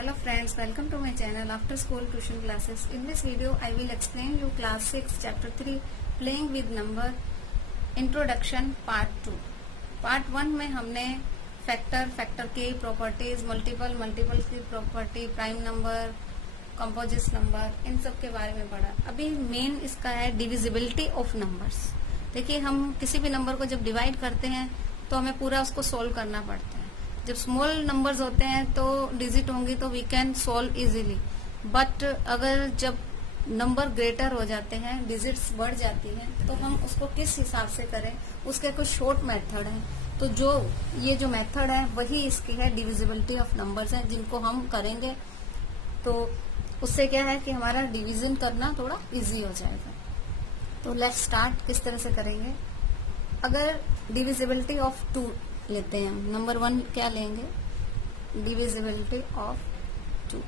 Hello friends, welcome to my channel After School Tuition Classes. In this video, I will explain you class 6 chapter 3 Playing with Number Introduction Part 2. Part 1 में हमने factor की properties, multiple की property, prime number, composite number, इन सब के बारे में पढ़ा। अभी मेन इसका है डिविजिबिलिटी ऑफ नंबर्स। देखिए, हम किसी भी नंबर को जब डिवाइड करते हैं तो हमें पूरा उसको सोल्व करना पड़ता है। जब स्मॉल नंबर्स होते हैं तो डिजिट होंगी तो we can solve easily, but अगर जब नंबर ग्रेटर हो जाते हैं, डिजिट्स बढ़ जाती हैं, तो हम उसको किस हिसाब से करें, उसके कुछ शॉर्ट मेथड हैं। तो ये जो मेथड है वही इसकी है, डिविजिबिलिटी ऑफ नंबर्स है, जिनको हम करेंगे तो उससे क्या है कि हमारा डिवीजन करना थोड़ा इजी हो जाएगा। तो लेट्स स्टार्ट। किस तरह से करेंगे? अगर डिविजिबिलिटी ऑफ 2 लेते हैं, नंबर 1 क्या लेंगे? Divisibility of 2।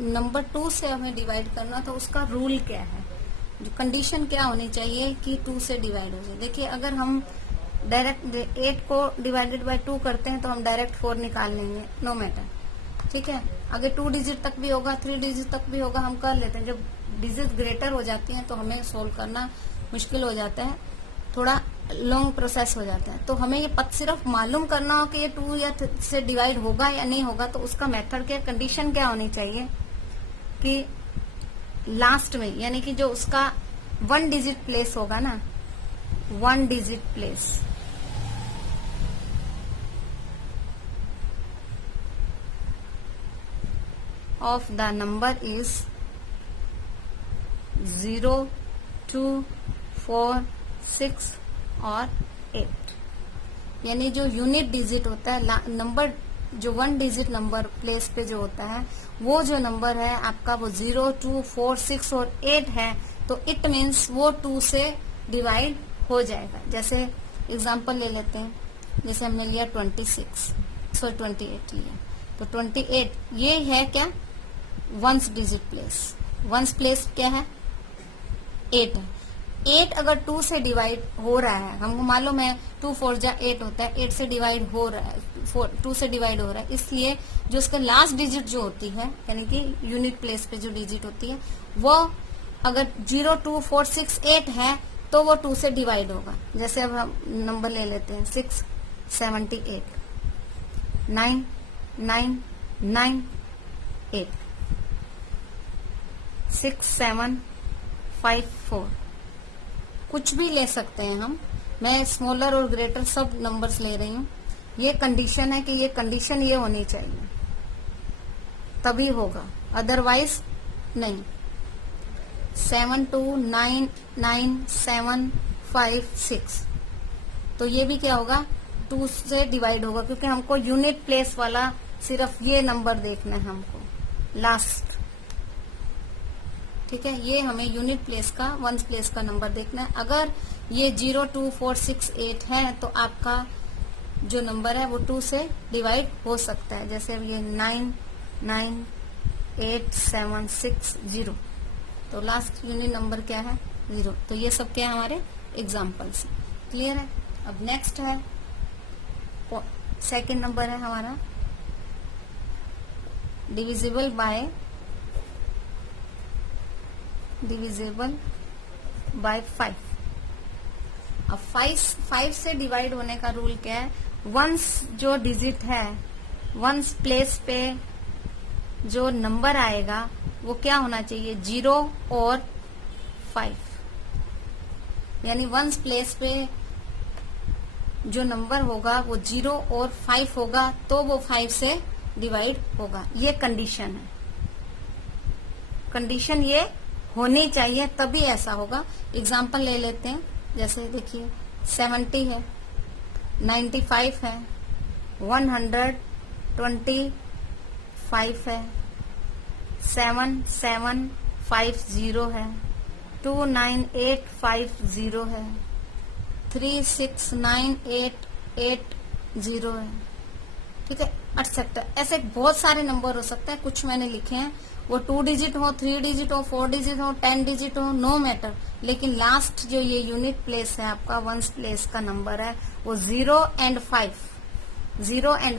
नंबर 2 से हमें डिवाइड करना, तो उसका रूल क्या है, जो कंडीशन क्या होनी चाहिए कि 2 से डिवाइड हो जाए। देखिए, अगर हम डायरेक्ट 8 को डिवाइडेड बाय 2 करते हैं तो हम डायरेक्ट 4 निकाल लेंगे, नो मैटर, ठीक है। अगर 2 डिजिट तक भी होगा, 3 डिजिट तक भी होगा, हम कर लेते हैं। जब डिजिट ग्रेटर हो जाती हैं तो हमें सोल्व करना मुश्किल हो जाता है, थोड़ा लॉन्ग प्रोसेस हो जाता है। तो हमें ये सिर्फ मालूम करना हो कि ये 2 या से डिवाइड होगा या नहीं होगा, तो उसका मेथड क्या, कंडीशन क्या होनी चाहिए कि लास्ट में, यानी कि जो उसका 1 डिजिट प्लेस होगा ना, 1 digit place of the number is 0, 2, 4, 6 और 8। यानी जो यूनिट डिजिट होता है, नंबर जो 1 डिजिट नंबर प्लेस पे जो होता है, वो जो नंबर है आपका वो 0, 2, 4, 6 और 8 है, तो इट मीन्स वो 2 से डिवाइड हो जाएगा। जैसे एग्जांपल ले लेते हैं, जैसे हमने लिया 26 और 28 लिया, तो 28 ये है क्या, 1 डिजिट प्लेस। 1 प्लेस क्या है, 8 है। 8 अगर 2 से डिवाइड हो रहा है, हमको मालूम है 2 4 जा 8 होता है, 8 से डिवाइड हो रहा है, 2 से डिवाइड हो रहा है, इसलिए जो उसका लास्ट डिजिट जो होती है, यानी कि यूनिट प्लेस पे जो डिजिट होती है, वो अगर 0, 2, 4, 6, 8 है तो वो 2 से डिवाइड होगा। जैसे अब हम नंबर ले लेते हैं 6, 78, 9, 9, 9, 8, 6, 7, 5, 4, कुछ भी ले सकते हैं हम। मैं स्मॉलर और ग्रेटर सब नंबर्स ले रही हूँ। ये कंडीशन है कि ये कंडीशन ये होनी चाहिए, तभी होगा, अदरवाइज नहीं। 7, 2, 9, 9, 7, 5, 6, तो ये भी क्या होगा, 2 से डिवाइड होगा, क्योंकि हमको यूनिट प्लेस वाला सिर्फ ये नंबर देखना है हमको, लास्ट, ठीक है। ये हमें यूनिट प्लेस का, 1 प्लेस का नंबर देखना है। अगर ये 0, 2, 4, 6, 8 है तो आपका जो नंबर है वो 2 से डिवाइड हो सकता है। जैसे ये 9, 9, 8, 7, 6, 0, तो लास्ट यूनिट नंबर क्या है, 0। तो ये सब क्या है, हमारे एग्जाम्पल्स। क्लियर है? अब नेक्स्ट है, सेकेंड नंबर है हमारा डिविजिबल बाय 5। अब 5 से डिवाइड होने का रूल क्या है, 1 जो डिजिट है, 1 प्लेस पे जो नंबर आएगा वो क्या होना चाहिए, 0 और 5। यानी 1 प्लेस पे जो नंबर होगा वो 0 और 5 होगा, तो वो 5 से डिवाइड होगा। ये कंडीशन है, कंडीशन ये होनी चाहिए, तभी ऐसा होगा। एग्जाम्पल ले लेते हैं, जैसे देखिए 70 है, 95 है, 125 है, 7750 है, 29850 है, 36988 है, ठीक है, एक्सेट्रा। ऐसे बहुत सारे नंबर हो सकते हैं, कुछ मैंने लिखे हैं वो 2 डिजिट हो, 3 डिजिट हो, 4 डिजिट हो, 10 डिजिट हो, नो मैटर, लेकिन लास्ट जो ये यूनिट प्लेस है आपका, वंस प्लेस का नंबर है, वो 0 एंड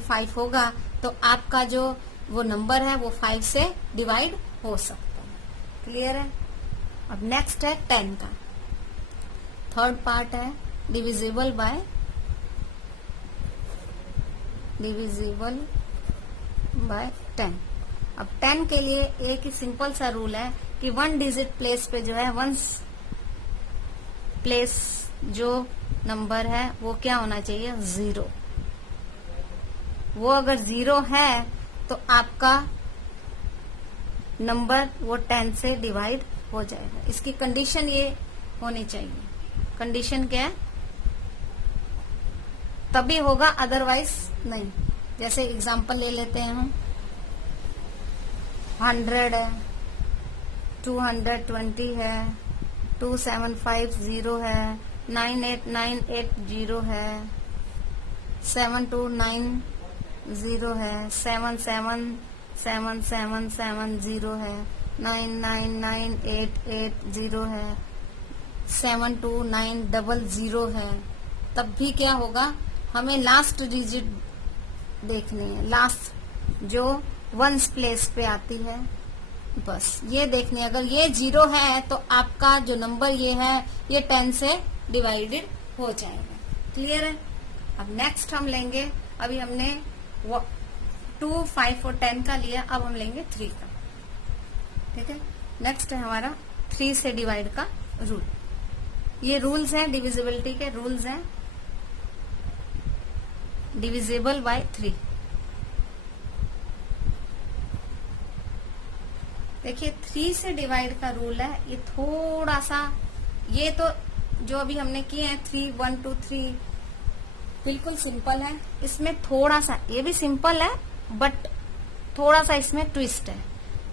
5 होगा, तो आपका जो वो नंबर है वो 5 से डिवाइड हो सकता है। क्लियर है? अब नेक्स्ट है 10 का थर्ड पार्ट है डिविजिबल बाय 10। अब 10 के लिए एक ही सिंपल सा रूल है कि 1 डिजिट प्लेस पे जो है, वंस प्लेस जो नंबर है वो क्या होना चाहिए, 0। वो अगर 0 है तो आपका नंबर वो 10 से डिवाइड हो जाएगा। इसकी कंडीशन ये होनी चाहिए। कंडीशन क्या है? तभी होगा, अदरवाइज नहीं। जैसे एग्जांपल ले लेते हैं हम, 100 है, 220 है, 2750 है, 98980 है, 7290 है, 777770 है, 999880 है, 72900 है। तब भी क्या होगा, हमें लास्ट डिजिट देखनी है, लास्ट जो वंस प्लेस पे आती है, बस ये देखनी है। अगर ये 0 है तो आपका जो नंबर ये है ये 10 से डिवाइडेड हो जाएगा। क्लियर है? अब नेक्स्ट हम लेंगे, अभी हमने 2, 5 और 10 का लिया, अब हम लेंगे 3 का। ठीक है? नेक्स्ट है हमारा 3 से डिवाइड का रूल। ये रूल्स हैं, डिविजिबिलिटी के रूल्स हैं। Divisible by 3। देखिए 3 से डिवाइड का रूल है, ये थोड़ा सा, ये तो जो अभी हमने किए हैं 3, 1, 2, 3 बिल्कुल सिंपल है। इसमें थोड़ा सा, ये भी सिंपल है बट थोड़ा सा इसमें ट्विस्ट है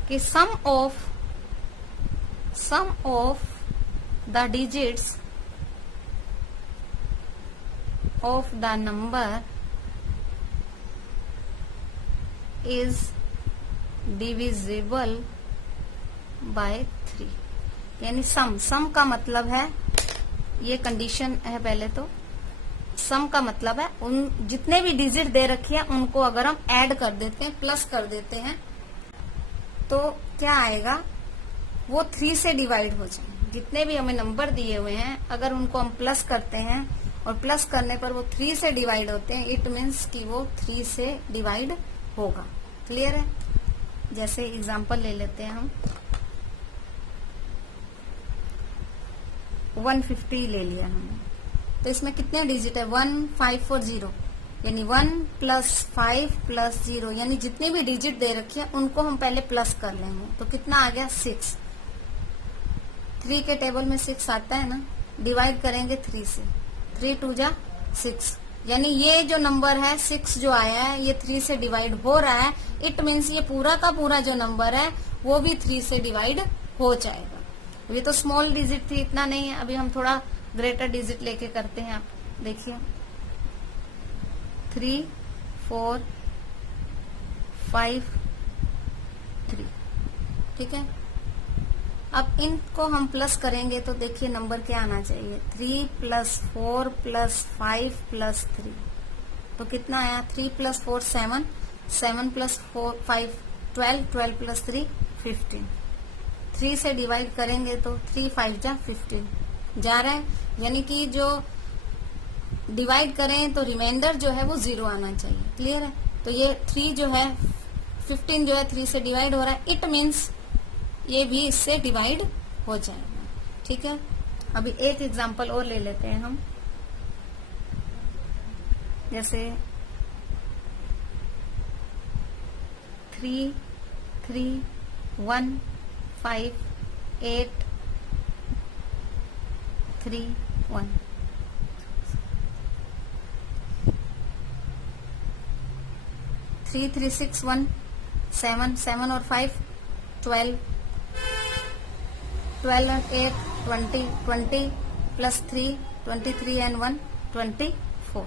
कि sum of the digits of the number is divisible by 3। यानी सम का मतलब है, ये कंडीशन है पहले तो, सम का मतलब है उन जितने भी डिजिट दे रखी है उनको अगर हम ऐड कर देते हैं, प्लस कर देते हैं, तो क्या आएगा, वो 3 से डिवाइड हो जाएंगे। जितने भी हमें नंबर दिए हुए हैं अगर उनको हम प्लस करते हैं और प्लस करने पर वो 3 से डिवाइड होते हैं, इट मीन्स कि वो 3 से डिवाइड होगा। क्लियर है? जैसे एग्जांपल ले लेते हैं हम, 150 ले लिया हमने, तो इसमें कितने डिजिट है, 1, 5 और 0, यानी 1 + 5 + 0, यानी जितनी भी डिजिट दे रखी है उनको हम पहले प्लस कर लेंगे। तो कितना आ गया, 6। 3 के टेबल में 6 आता है ना, डिवाइड करेंगे 3 से, 3 2 जा 6, यानी ये जो नंबर है 6 जो आया है ये 3 से डिवाइड हो रहा है। इट मीन्स ये पूरा का पूरा जो नंबर है वो भी 3 से डिवाइड हो जाएगा। ये तो स्मॉल डिजिट थी, इतना नहीं है। अभी हम थोड़ा ग्रेटर डिजिट लेके करते हैं। आप देखिए 3, 4, 5, 3। ठीक है? अब इनको हम प्लस करेंगे तो देखिए नंबर क्या आना चाहिए, 3 + 4 + 5 + 3, तो कितना आया, 3 + 4 7, 7 + 4 5 12, 12 + 3 15। 3 से डिवाइड करेंगे तो 3 5 जा 15 जा रहा है, यानी कि जो डिवाइड करें तो रिमाइंडर जो है वो 0 आना चाहिए। क्लियर है? तो ये 3 जो है 15 जो है 3 से डिवाइड हो रहा है, इट मीन्स ये भी इससे डिवाइड हो जाएगा। ठीक है? अभी एक एग्जांपल और ले लेते हैं हम, जैसे 3, 3, 1, 5, 8, 3, 1। 3, 3, 6, 1, 7, 7 और 5 12, 12 and 8 20, 20 + 3 23 and 1 24।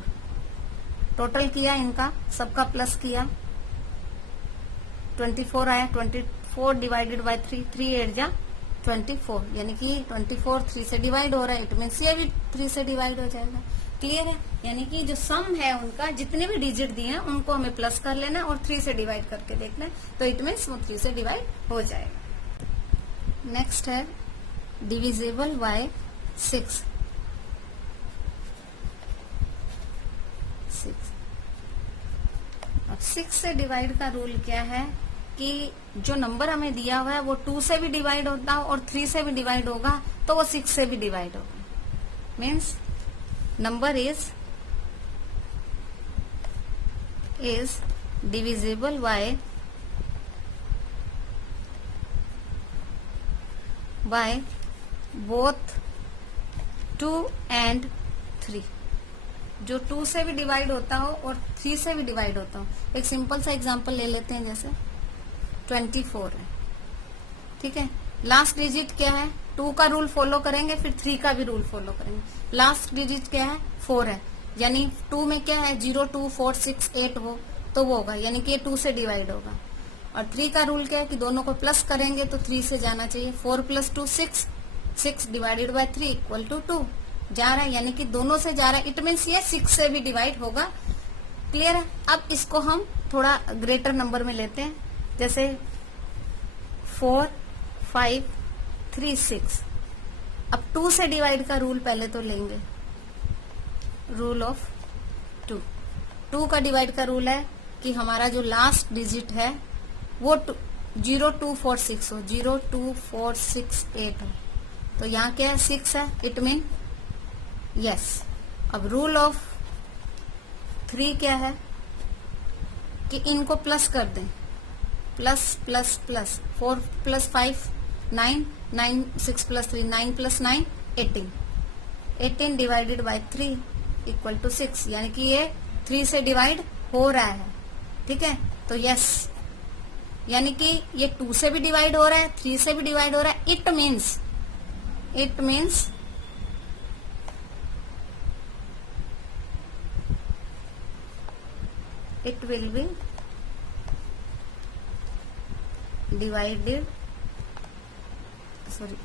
टोटल किया इनका सबका, प्लस किया 24 आया, 24 4 डिवाइडेड बाय 3, 3 8 जा 24, यानी कि 24 3 से डिवाइड हो रहा है, इट मीन्स ये भी 3 से डिवाइड हो जाएगा। क्लियर है? यानी कि जो सम है उनका जितने भी डिजिट दिए हैं उनको हमें प्लस कर लेना है और 3 से डिवाइड करके देखना है, तो इट मीन्स वो 3 से डिवाइड हो जाएगा। नेक्स्ट है डिविजिबल बाय 6। अब 6 से डिवाइड का रूल क्या है कि जो नंबर हमें दिया हुआ है वो 2 से भी डिवाइड होता है और 3 से भी डिवाइड होगा तो वो 6 से भी डिवाइड होगा। Means number is divisible by both 2 and 3। जो 2 से भी डिवाइड होता हो और 3 से भी डिवाइड होता हो। एक सिंपल सा एग्जांपल ले लेते हैं, जैसे 24 है, ठीक है। लास्ट डिजिट क्या है? 2 का रूल फॉलो करेंगे, फिर 3 का भी रूल फॉलो करेंगे। लास्ट डिजिट क्या है? 4 है, यानी 2 में क्या है? 0 2 4 6 8 हो तो वो होगा, यानी कि ये 2 से डिवाइड होगा। और 3 का रूल क्या है कि दोनों को प्लस करेंगे तो 3 से जाना चाहिए। 4 + 2 6, 6 डिवाइडेड बाय 3 इक्वल टू 2 जा रहा है, यानी कि दोनों से जा रहा है, इट मीन्स ये 6 से भी डिवाइड होगा। क्लियर है? अब इसको हम थोड़ा ग्रेटर नंबर में लेते हैं, जैसे 4 5 3 6। अब 2 से डिवाइड का रूल पहले तो लेंगे, रूल ऑफ 2। 2 का डिवाइड का रूल है कि हमारा जो लास्ट डिजिट है वो 0 2 4 6 हो, 0 2 4 6 8 हो, तो यहाँ क्या है? 6 है, इट मीन यस। अब रूल ऑफ 3 क्या है कि इनको प्लस कर दें, plus plus plus 4 + 5 9, 9 6 + 3 9 + 9 18, 18 divided by 3 equal to 6, यानी कि ये 3 से डिवाइड हो रहा है, ठीक है। तो यस, यानी कि ये 2 से भी डिवाइड हो रहा है, 3 से भी डिवाइड हो रहा है, it means it will be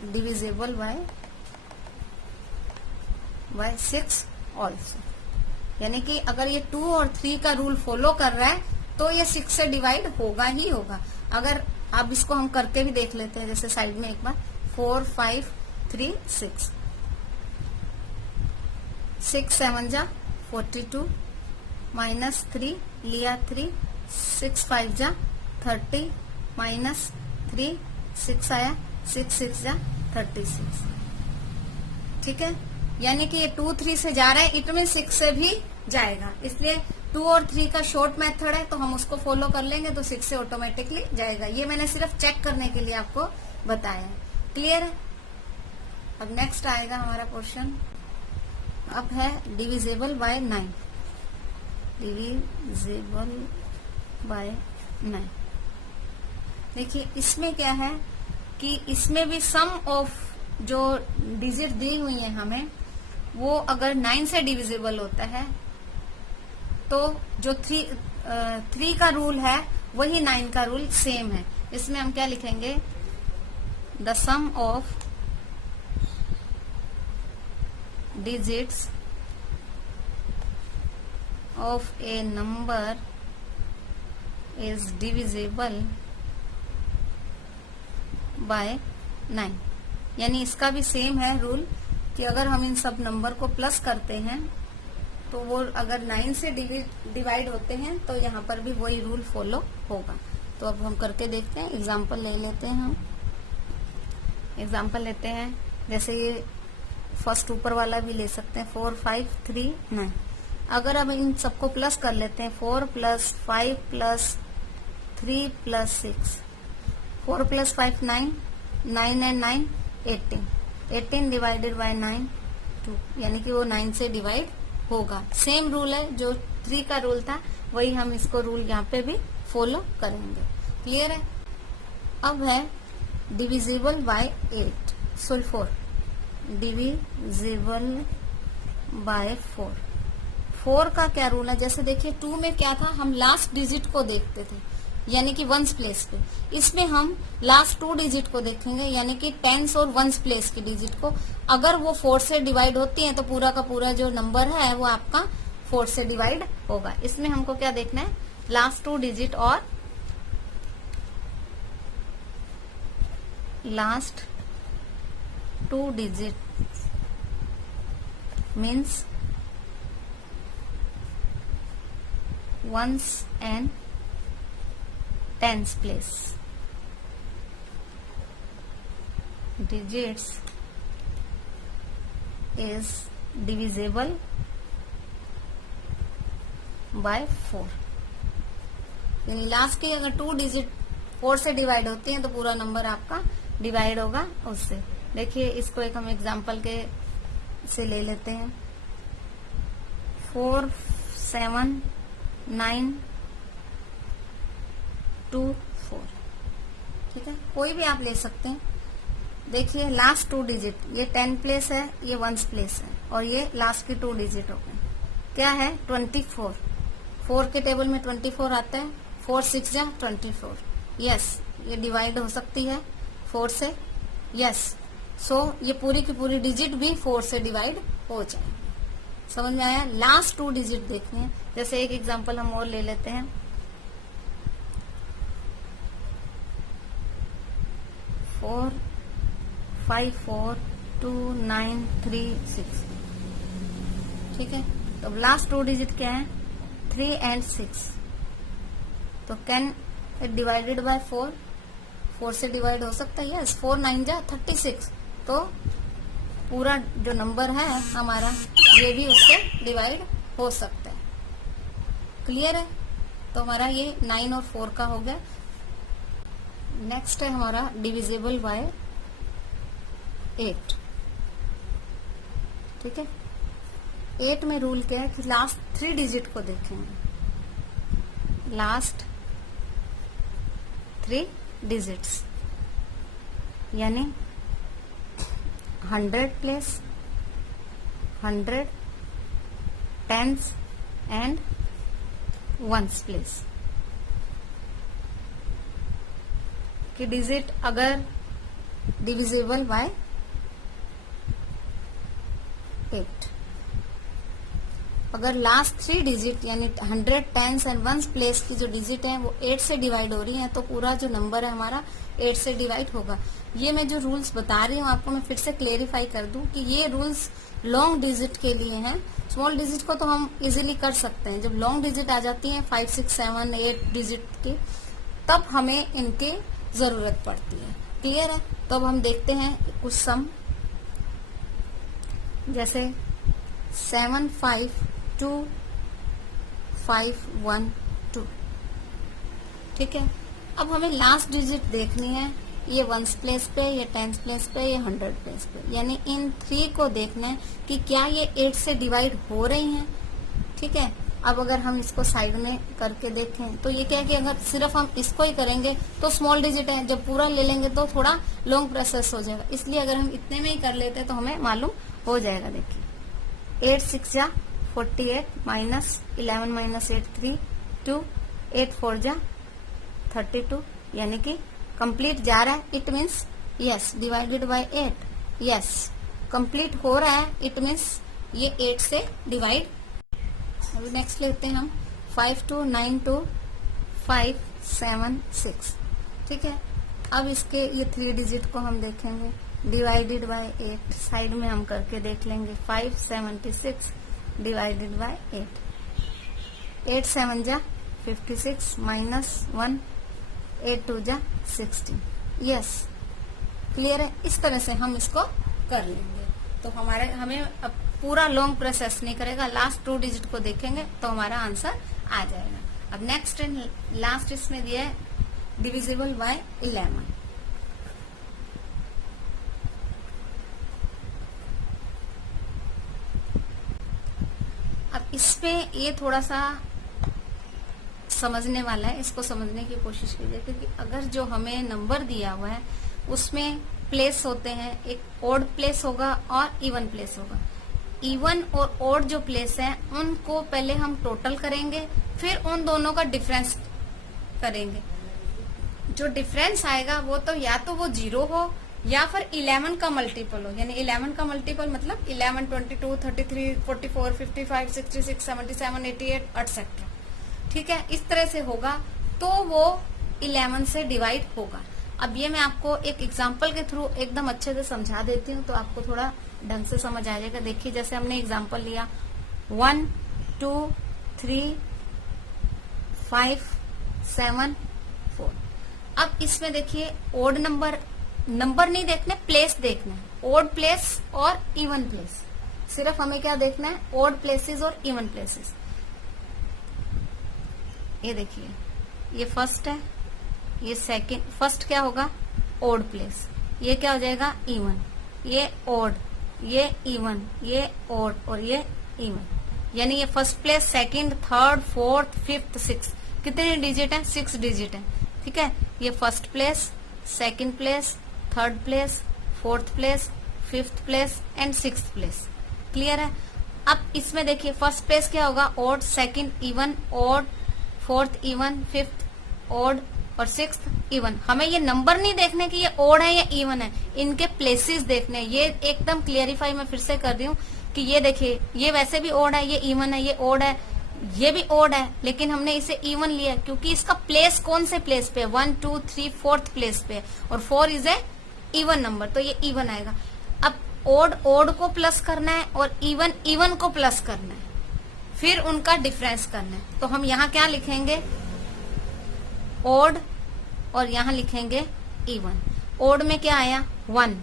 divisible by 6 also। यानी कि अगर ये 2 और 3 का रूल फॉलो कर रहा है तो ये 6 से डिवाइड होगा ही होगा। अगर अब इसको हम करके भी देख लेते हैं, जैसे साइड में एक बार 4 5 3 6, 6 7 जा 42 माइनस 3 लिया 3, 6 5 जा 30 माइनस 3 6 आया, 6 6 जा 36, ठीक है। यानी कि ये 2 3 से जा रहा है, इट मीन 6 से भी जाएगा, इसलिए 2 और 3 का शॉर्ट मेथड है तो हम उसको फॉलो कर लेंगे तो 6 से ऑटोमेटिकली जाएगा। ये मैंने सिर्फ चेक करने के लिए आपको बताया है। क्लियर है? अब नेक्स्ट आएगा हमारा क्वेश्चन, अब है डिविजिबल बाय 9। डिविजिबल बाय 9, देखिए इसमें क्या है कि इसमें भी सम ऑफ जो डिजिट दी हुई है हमें, वो अगर 9 से डिविजिबल होता है तो जो 3 का रूल है वही 9 का रूल सेम है। इसमें हम क्या लिखेंगे? The sum of digits of a number is divisible by 9। यानी इसका भी सेम है रूल कि अगर हम इन सब नंबर को प्लस करते हैं तो वो अगर 9 से डिवाइड होते हैं तो यहाँ पर भी वही रूल फॉलो होगा। तो अब हम करके देखते हैं, एग्जाम्पल ले लेते हैं। हम एग्जाम्पल लेते हैं, जैसे ये फर्स्ट ऊपर वाला भी ले सकते हैं, 4 5 3 9। अगर अब इन सबको प्लस कर लेते हैं, 4 + 5 + 3 + 6, 4 + 5 9, 9 and 9 18, 18 डिवाइडेड बाय 9 2, यानी कि वो 9 से डिवाइड होगा। सेम रूल है, जो 3 का रूल था वही हम इसको रूल यहाँ पे भी फॉलो करेंगे। क्लियर है? अब है divisible by 8, sorry 4, divisible by 4। 4 का क्या रूल है? जैसे देखिए 2 में क्या था, हम लास्ट डिजिट को देखते थे, यानी कि वंस प्लेस पे। इसमें हम लास्ट 2 डिजिट को देखेंगे, यानी कि टेंस और वंस प्लेस की डिजिट को। अगर वो 4 से डिवाइड होती है तो पूरा का पूरा जो नंबर है वो आपका 4 से डिवाइड होगा। इसमें हमको क्या देखना है, लास्ट 2 डिजिट और last 2 digit means ones and tens place digits is divisible by 4। यानी लास्ट की अगर 2 डिजिट 4 से डिवाइड होती हैं तो पूरा नंबर आपका डिवाइड होगा उससे। देखिए इसको एक हम एग्जांपल के से ले लेते हैं। 4 7 9 2 4। ठीक है, कोई भी आप ले सकते हैं। देखिए लास्ट 2 डिजिट, ये 10 प्लेस है, ये वंस प्लेस है, और ये लास्ट की 2 डिजिट हो गए। क्या है, 24। 4 के टेबल में 24 आता है। 4 6 जा 24। यस, ये डिवाइड हो सकती है 4 से। यस, सो ये पूरी की पूरी डिजिट भी 4 से डिवाइड हो जाएगी। समझ में आया? लास्ट 2 डिजिट देखनी है। जैसे एक एग्जांपल हम और ले लेते हैं। 4 5 4 2 9 3 6। ठीक है, तो लास्ट 2 डिजिट क्या है, 3 एंड 6। तो कैन इट डिवाइडेड बाय 4? 4 से डिवाइड हो सकता है। यस, 4 9 जा 36। तो पूरा जो नंबर है हमारा ये भी उससे डिवाइड हो सकता है। क्लियर है? तो हमारा ये 9 और 4 का हो गया। नेक्स्ट है हमारा डिविजिबल बाय 8। ठीक है, 8 में रूल क्या है कि लास्ट 3 डिजिट को देखेंगे। लास्ट 3 डिजिट्स यानी 100 place 100 tens and ones place की डिजिट अगर डिविजिबल बाय 8, अगर लास्ट 3 डिजिट यानी 100 टेंस एंड वंस प्लेस की जो डिजिट है वो 8 से डिवाइड हो रही है, तो पूरा जो नंबर है हमारा 8 से डिवाइड होगा। ये मैं जो रूल्स बता रही हूँ आपको मैं फिर से क्लेरिफाई कर दूं कि ये रूल्स लॉन्ग डिजिट के लिए हैं। स्मॉल डिजिट को तो हम इजीली कर सकते हैं। जब लॉन्ग डिजिट आ जाती है 5 6 7 8 डिजिट की, तब हमें इनकी जरूरत पड़ती है। क्लियर है? तो अब हम देखते हैं कुछ सम। जैसे 7 5 2 5 1 2। ठीक है, अब हमें लास्ट डिजिट देखनी है। ये वंस प्लेस पे, ये टेंस प्लेस पे, ये 100 प्लेस पे, यानी इन 3 को देखना है कि क्या ये 8 से डिवाइड हो रही हैं। ठीक है, अब अगर हम इसको साइड में करके देखें तो ये क्या है कि अगर सिर्फ हम इसको ही करेंगे तो स्मॉल डिजिट है, जब पूरा ले लेंगे तो थोड़ा लॉन्ग प्रोसेस हो जाएगा। इसलिए अगर हम इतने में ही कर लेते हैं तो हमें मालूम हो जाएगा। देखिए 8 6 जा 48 माइनस 11 माइनस 8 3 2 8 4 जा 32, यानी कि कंप्लीट जा रहा है। It means yes divided by 8। Yes, complete हो रहा है, इट मीन्स ये 8 से डिवाइड। अभी नेक्स्ट लेते हैं हम 5 2 9 2 5 7 6। ठीक है, अब इसके ये 3 डिजिट को हम देखेंगे डिवाइडेड बाय 8। साइड में हम करके देख लेंगे। 576 डिवाइडेड बाय 8। 8 7 जा 56 माइनस 1 8 2 जा 16। यस, क्लियर है? इस तरह से हम इसको कर लेंगे तो हमें अब पूरा लॉन्ग प्रोसेस नहीं करेगा। लास्ट 2 डिजिट को देखेंगे तो हमारा आंसर आ जाएगा। अब नेक्स्ट लास्ट इसमें दिया है डिविजिबल बाय 11। अब इसमें ये थोड़ा सा समझने वाला है, इसको समझने की कोशिश कीजिए। क्योंकि अगर जो हमें नंबर दिया हुआ है उसमें प्लेस होते हैं, एक ऑड प्लेस होगा और इवन प्लेस होगा। इवन और ऑड जो प्लेस है उनको पहले हम टोटल करेंगे, फिर उन दोनों का डिफरेंस करेंगे। जो डिफरेंस आएगा वो तो या तो वो 0 हो या फिर 11 का मल्टीपल हो, यानी 11 का मल्टीपल मतलब 11, 22, 33, 44, 55, 66, 77, 88 एटसेट्रा। ठीक है, इस तरह से होगा तो वो 11 से डिवाइड होगा। अब ये मैं आपको एक एग्जांपल के थ्रू एकदम अच्छे से समझा देती हूँ तो आपको थोड़ा ढंग से समझ आ जाएगा। देखिए जैसे हमने एग्जांपल लिया 1, 2, 3, 5, 7, 4। अब इसमें देखिए ओड नंबर नहीं देखने, प्लेस देखना है, ओड प्लेस और इवन प्लेस। सिर्फ हमें क्या देखना है, ओड प्लेसेस और इवन प्लेसेस। ये देखिए ये फर्स्ट है, ये सेकंड, फर्स्ट क्या होगा ओड प्लेस, ये क्या हो जाएगा इवन, ये ओड, ये इवन, ये ओड और ये इवन। यानी ये first place, second, third, fourth, fifth, six, कितने डिजिट हैं, 6 डिजिट हैं। ठीक है, ये first place, second place, third place, fourth place, fifth place and sixth place. Clear है। अब इसमें देखिए फर्स्ट प्लेस क्या होगा odd, second even, odd, fourth even, fifth odd और सिक्स्थ इवन। हमें ये नंबर नहीं देखने कि ये ओड है या इवन है, इनके प्लेसेस देखने। ये एकदम क्लियरिफाई मैं फिर से कर रही हूँ कि ये देखिए ये वैसे भी ओड है, ये इवन है, ये ओड है, ये भी ओड है, लेकिन हमने इसे इवन लिया क्योंकि इसका प्लेस कौन से प्लेस पे, 1, 2, 3, फोर्थ प्लेस पे, और 4 इज ए इवन नंबर, तो ये इवन आएगा। अब ओड को प्लस करना है और इवन को प्लस करना है, फिर उनका डिफरेंस करना है। तो हम यहाँ क्या लिखेंगे ओड और यहाँ लिखेंगे इवन। ओड में क्या आया 1,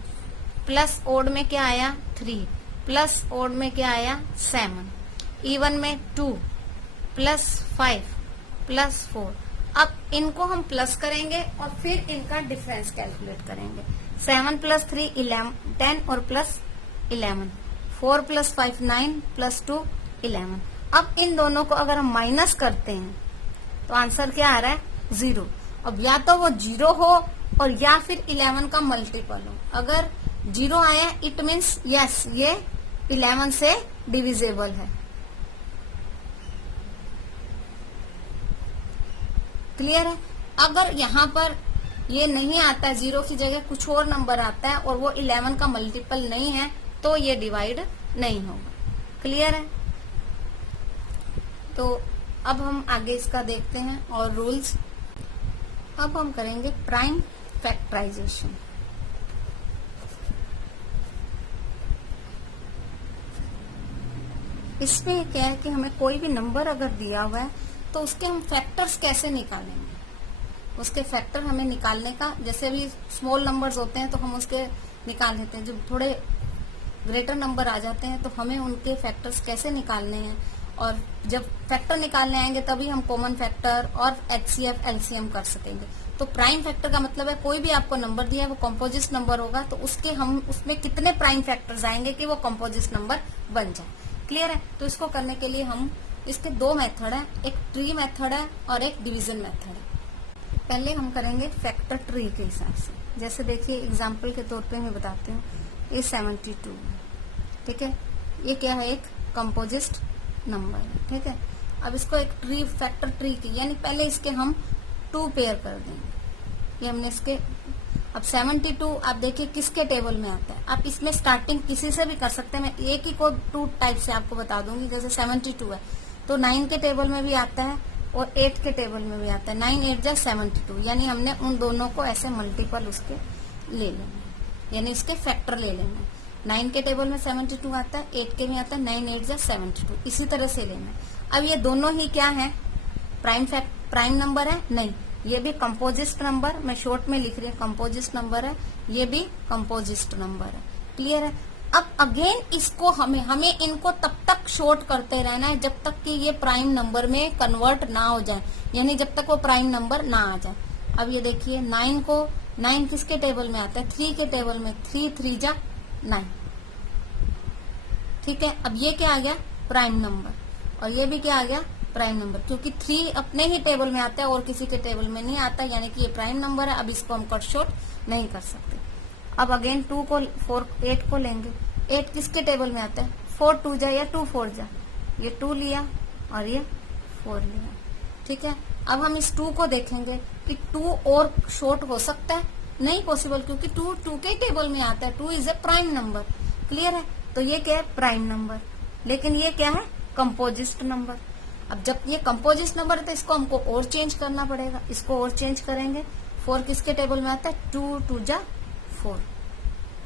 प्लस ओड में क्या आया 3, प्लस ओड में क्या आया 7, इवन में 2, प्लस 5, प्लस 4। अब इनको हम प्लस करेंगे और फिर इनका डिफरेंस कैलकुलेट करेंगे। 7 प्लस 3 11, 10 और प्लस 11, 4 प्लस 5 9, प्लस 2 11। अब इन दोनों को अगर हम माइनस करते हैं तो आंसर क्या आ रहा है 0। अब या तो वो 0 हो और या फिर 11 का मल्टीपल हो। अगर 0 आया इट मीन्स यस ये 11 से डिविजेबल है। क्लियर है। अगर यहाँ पर ये नहीं आता है, 0 की जगह कुछ और नंबर आता है और वो 11 का मल्टीपल नहीं है तो ये डिवाइड नहीं होगा। क्लियर है। तो अब हम आगे इसका देखते हैं और रूल्स। अब हम करेंगे प्राइम फैक्टराइजेशन। इसमें क्या है कि हमें कोई भी नंबर अगर दिया हुआ है तो उसके हम फैक्टर्स कैसे निकालेंगे। उसके फैक्टर हमें निकालने का, जैसे भी स्मॉल नंबर्स होते हैं तो हम उसके निकाल लेते हैं, जब थोड़े ग्रेटर नंबर आ जाते हैं तो हमें उनके फैक्टर्स कैसे निकालने हैं। और जब फैक्टर निकालने आएंगे तभी हम कॉमन फैक्टर और HCF LCM कर सकेंगे। तो प्राइम फैक्टर का मतलब है कोई भी आपको नंबर दिया है वो कंपोजिट नंबर होगा, तो उसके हम उसमें कितने प्राइम फैक्टर्स आएंगे कि वो कंपोजिट नंबर बन जाए। क्लियर है। तो इसको करने के लिए हम इसके 2 मेथड है, एक ट्री मेथड है और एक डिवीजन मेथड है। पहले हम करेंगे फैक्टर ट्री के हिसाब से। जैसे देखिए एग्जांपल के तौर पे मैं बताती हूँ, ये 72 है। ठीक है, ये क्या है एक कंपोजिट नंबर है। ठीक है, अब इसको एक ट्री फैक्टर ट्री की यानी पहले इसके हम 2 पेयर कर देंगे। ये हमने इसके, अब 72 आप देखिए किसके टेबल में आता है। आप इसमें स्टार्टिंग किसी से भी कर सकते हैं, मैं एक ही को 2 टाइप से आपको बता दूंगी। जैसे 72 है तो 9 के टेबल में भी आता है और 8 के टेबल में भी आता है। 9 8 जा 72, यानी हमने उन दोनों को ऐसे मल्टीपल उसके ले लेना है, यानी इसके फैक्टर ले लेना है। 9 के टेबल में 72 आता है, 8 के में आता है 9 8 जा 72, इसी तरह से लेना है। अब ये दोनों ही क्या है प्राइम नंबर है नहीं, ये भी कंपोजिट नंबर, मैं शॉर्ट में लिख रही हूँ कंपोजिट नंबर है, ये भी कंपोजिट नंबर है। क्लियर है। अब अगेन इसको हमें इनको तब तक शॉर्ट करते रहना है जब तक कि ये प्राइम नंबर में कन्वर्ट ना हो जाए, यानी जब तक वो प्राइम नंबर ना आ जाए। अब ये देखिए 9 किसके टेबल में आता है 3 के टेबल में, 3 3 जा 9। ठीक है, अब ये क्या आ गया प्राइम नंबर और ये भी क्या आ गया प्राइम नंबर, क्योंकि 3 अपने ही टेबल में आता है और किसी के टेबल में नहीं आता, यानी कि ये प्राइम नंबर है। अब इसको हम कट शॉर्ट नहीं कर सकते। अब अगेन 2 को 8 को लेंगे, 8 किसके टेबल में आता है 4 2 जा या 2 4 जा, ये 2 लिया और ये 4 लिया। ठीक है, अब हम इस 2 को देखेंगे कि 2 और शॉर्ट हो सकता है, नहीं पॉसिबल, क्योंकि 2 के टेबल में आता है। 2 is a prime number, clear है। तो ये क्या है, प्राइम नंबर। लेकिन ये क्या है, कंपोजिट नंबर। अब जब ये कंपोजिट नंबर है तो इसको हमको और चेंज करना पड़ेगा, इसको और चेंज करेंगे। 4 किसके टेबल में आता है, 2 2 जा 4।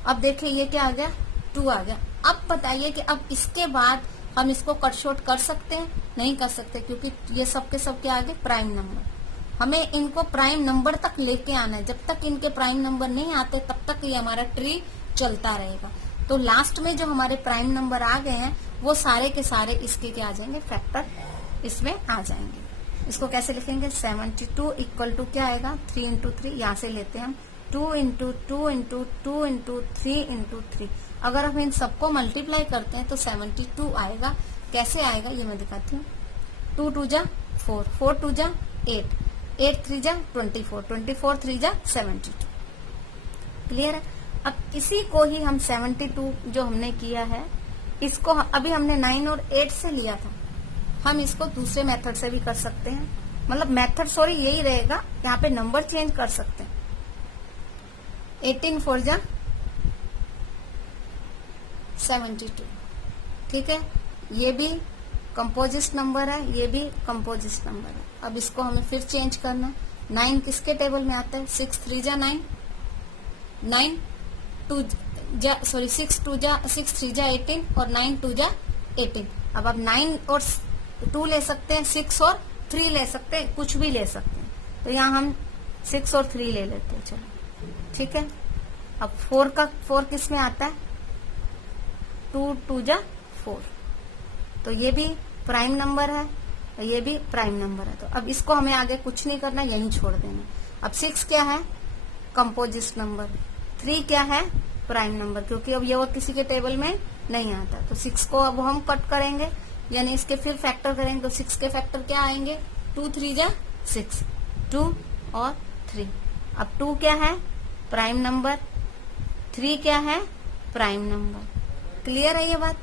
अब देखिए ये क्या आ गया, 2 आ गया। अब बताइए कि अब इसके बाद हम इसको कट शॉर्ट कर सकते हैं, नहीं कर सकते, क्योंकि ये सबके सबके आगे प्राइम नंबर। हमें इनको प्राइम नंबर तक लेके आना है। जब तक इनके प्राइम नंबर नहीं आते तब तक ये हमारा ट्री चलता रहेगा। तो लास्ट में जो हमारे प्राइम नंबर आ गए हैं वो सारे के सारे इसके क्या आ जाएंगे, फैक्टर इसमें आ जाएंगे। इसको कैसे लिखेंगे, 72 इक्वल टू क्या आएगा, 3 इंटू 3। यहाँ से लेते हैं हम 2 इंटू 2 इंटू 2 इंटू 3 इंटू 3। अगर हम इन सबको मल्टीप्लाई करते हैं तो 72 आएगा। कैसे आएगा ये मैं दिखाती हूँ। 2 2 जा 4, 4 2 जा 8, 8 3 जा 24, 24 3 जा 72। क्लियर है। अब इसी को ही हम 72 जो हमने किया है, इसको अभी हमने 9 और 8 से लिया था, हम इसको दूसरे मेथड से भी कर सकते हैं। मतलब मेथड सॉरी यही रहेगा, यहाँ पे नंबर चेंज कर सकते हैं। 18 4 जा 72, ठीक है। ये भी कंपोजिट नंबर है, ये भी कंपोजिट नंबर है। अब इसको हमें फिर चेंज करना है। 9 किसके टेबल में आता है, 6 3 जा 9, 9 2 जा 6 2 जा 6 3 जा 18 और 9 2 जा 18। अब आप 9 और 2 ले सकते हैं, 6 और 3 ले सकते हैं, कुछ भी ले सकते हैं। तो यहाँ हम 6 और 3 ले लेते हैं, चलो ठीक है। अब 4 किस में आता है, 2 2 जा 4। तो ये भी प्राइम नंबर है और ये भी प्राइम नंबर है। तो अब इसको हमें आगे कुछ नहीं करना, यहीं छोड़ देना। अब 6 क्या है, कंपोजिट नंबर। 3 क्या है, प्राइम नंबर, क्योंकि अब ये वो किसी के टेबल में नहीं आता। तो 6 को अब हम कट करेंगे, यानी इसके फिर फैक्टर करेंगे। तो 6 के फैक्टर क्या आएंगे, 2 3 जा 6, 2 और 3। अब 2 क्या है, प्राइम नंबर। 3 क्या है, प्राइम नंबर। क्लियर है ये बात,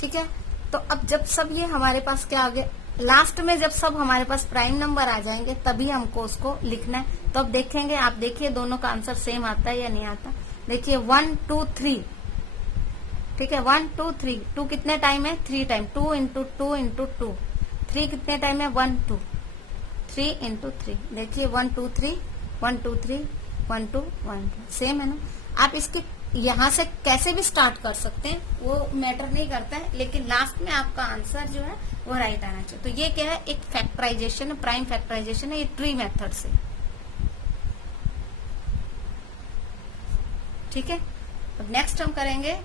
ठीक है। तो अब जब सब ये हमारे पास क्या आ गया, लास्ट में जब सब हमारे पास प्राइम नंबर आ जाएंगे तभी हमको उसको लिखना है। तो अब देखेंगे, आप देखिए दोनों का आंसर सेम आता है या नहीं आता। देखिए 1 2 3, ठीक है, 1 2 3। 2 कितने टाइम है, 3 टाइम। 2 into 2 into 2। 3 कितने टाइम है, 1 2, 3 इंटू 3। देखिए 1 2 3 1 2 3 1 2 1 2, सेम है ना। आप इसकी यहाँ से कैसे भी स्टार्ट कर सकते हैं, वो मैटर नहीं करता है, लेकिन लास्ट में आपका आंसर जो है वो राइट आना चाहिए। तो ये क्या है, एक फैक्टराइजेशन है, प्राइम फैक्टराइजेशन है, ये ट्री मेथड से, ठीक है। अब नेक्स्ट हम करेंगे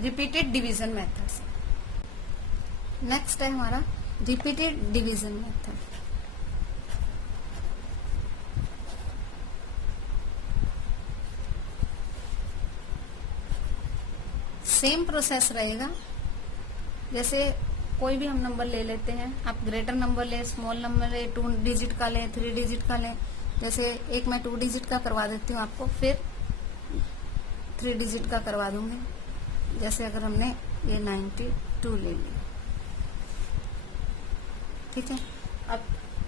रिपीटेड डिवीजन मेथड से। नेक्स्ट है हमारा repeated division method. Same process रहेगा। जैसे कोई भी हम नंबर ले लेते हैं, आप ग्रेटर नंबर ले, स्मॉल नंबर ले, 2 डिजिट का ले, 3 डिजिट का ले। जैसे एक मैं 2 डिजिट का करवा देती हूँ आपको, फिर 3 डिजिट का करवा दूंगी। जैसे अगर हमने ये 92 ले लिया, ठीक है। अब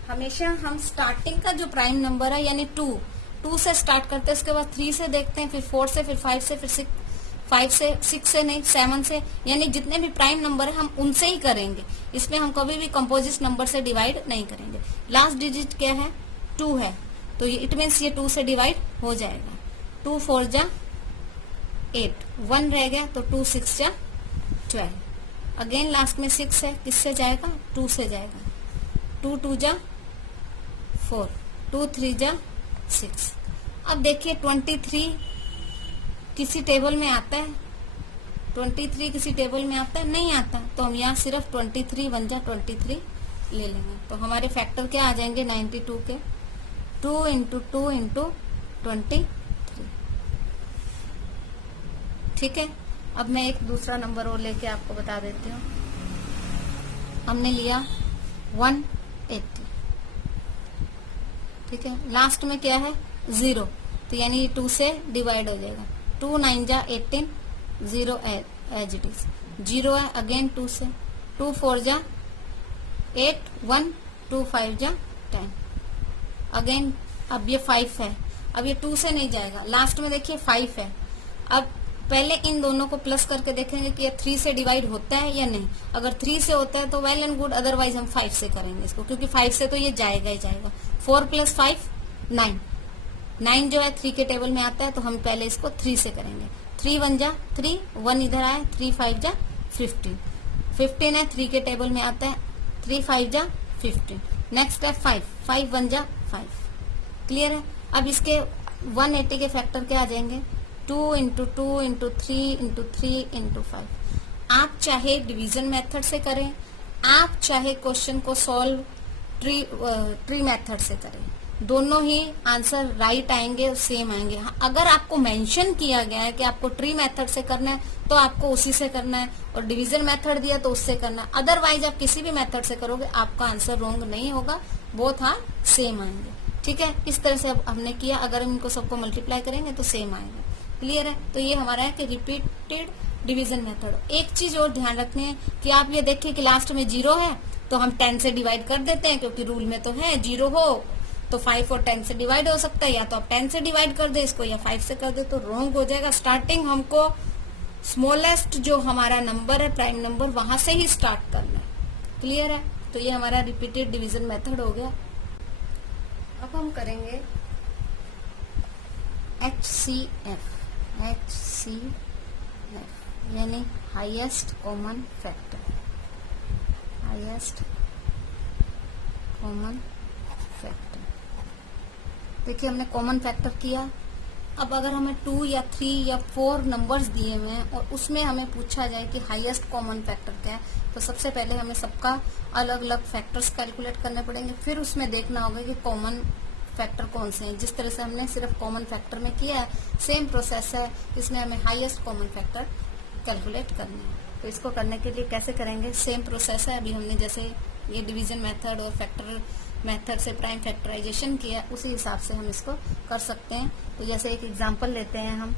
हमेशा हम स्टार्टिंग का जो प्राइम नंबर है यानी 2 से स्टार्ट करते हैं, उसके बाद 3 से देखते हैं, फिर 4 से, फिर 5 से, फिर 5 से, 6 से नहीं, 7 से, यानी जितने भी प्राइम नंबर है हम उनसे ही करेंगे। इसमें हम कभी भी कंपोजिट नंबर से डिवाइड नहीं करेंगे। लास्ट डिजिट क्या है, 2 है, तो इट मीन्स ये 2 से डिवाइड हो जाएगा। 2 4 जा 8, 1 रह गया, तो 2 6 जा 12। अगेन लास्ट में 6 है, किससे जाएगा, 2 से जाएगा। 2 2 जा 4, 2 3 जा 6। अब देखिए 23 किसी टेबल में आता है, 23 किसी टेबल में आता है, नहीं आता। तो हम यहाँ सिर्फ 23 1 जा 23 ले लेंगे। तो हमारे फैक्टर क्या आ जाएंगे 92 के, 2 इंटू 2 इंटू 23, ठीक है। अब मैं एक दूसरा नंबर और लेके आपको बता देती हूँ। हमने लिया 180, ठीक है। लास्ट में क्या है 0, तो यानी 2 से डिवाइड हो जाएगा। 2 9 जा 18, 0 एज इट इज, 0 है, अगेन 2 से। 2 4 जा 8, 1 2 5 जा 10। अगेन अब ये 5 है, अब ये 2 से नहीं जाएगा, लास्ट में देखिए 5 है। अब पहले इन दोनों को प्लस करके देखेंगे कि ये 3 से डिवाइड होता है या नहीं। अगर 3 से होता है तो वेल एंड गुड, अदरवाइज हम 5 से करेंगे इसको, क्योंकि 5 से तो ये जाएगा ही जाएगा। 4 + 5 9, 9 जो है 3 के टेबल में आता है, तो हम पहले इसको 3 से करेंगे। 3 1 जा 3, 1 इधर आए, 3 5 जा 15, 15 है 3 के टेबल में आता है, 3 5 जा 15। नेक्स्ट है 5, 5 1 जा 5। क्लियर है। अब इसके 180 के फैक्टर क्या आ जाएंगे, 2 × 2 × 3 × 3 × 5। आप चाहे डिवीजन मेथड से करें, आप चाहे क्वेश्चन को सॉल्व ट्री मेथड से करें, दोनों ही आंसर राइट आएंगे, सेम आएंगे। हाँ, अगर आपको मेंशन किया गया है कि आपको ट्री मेथड से करना है तो आपको उसी से करना है, और डिवीजन मेथड दिया तो उससे करना है। अदरवाइज आप किसी भी मेथड से करोगे आपका आंसर रॉन्ग नहीं होगा, बोथ आर सेम आएंगे। ठीक है, इस तरह से अब हमने किया, अगर हम इनको सबको मल्टीप्लाई करेंगे तो सेम आएंगे। क्लियर है। तो ये हमारा है कि रिपीटेड डिवीजन मेथड। एक चीज और ध्यान रखनी है कि आप ये देखिए कि लास्ट में 0 है तो हम 10 से डिवाइड कर देते हैं, क्योंकि रूल में तो है 0 हो तो 5 और 10 से डिवाइड हो सकता है, या तो आप 10 से डिवाइड कर दे इसको या 5 से कर दे, तो रॉन्ग हो जाएगा। स्टार्टिंग हमको स्मॉलेस्ट जो हमारा नंबर है, प्राइम नंबर, वहां से ही स्टार्ट करना है। क्लियर है। तो ये हमारा रिपीटेड डिवीजन मेथड हो गया। अब हम करेंगे HCF, यानी highest common factor, highest common factor. देखिए हमने कॉमन फैक्टर किया। अब अगर हमें 2 या 3 या 4 नंबर्स दिए हुए हैं और उसमें हमें पूछा जाए कि हाईएस्ट कॉमन फैक्टर क्या है, तो सबसे पहले हमें सबका अलग अलग फैक्टर्स कैलकुलेट करने पड़ेंगे, फिर उसमें देखना होगा कि कॉमन फैक्टर कौन से हैं। जिस तरह से हमने सिर्फ कॉमन फैक्टर में किया है, सेम प्रोसेस है, इसमें हमें हाईएस्ट कॉमन फैक्टर कैलकुलेट करना है। तो इसको करने के लिए कैसे करेंगे, सेम प्रोसेस है। अभी हमने जैसे ये डिवीजन मेथड और फैक्टर मेथड से प्राइम फैक्टराइजेशन किया, उसी हिसाब से हम इसको कर सकते हैं। तो जैसे एक एग्जांपल लेते हैं हम,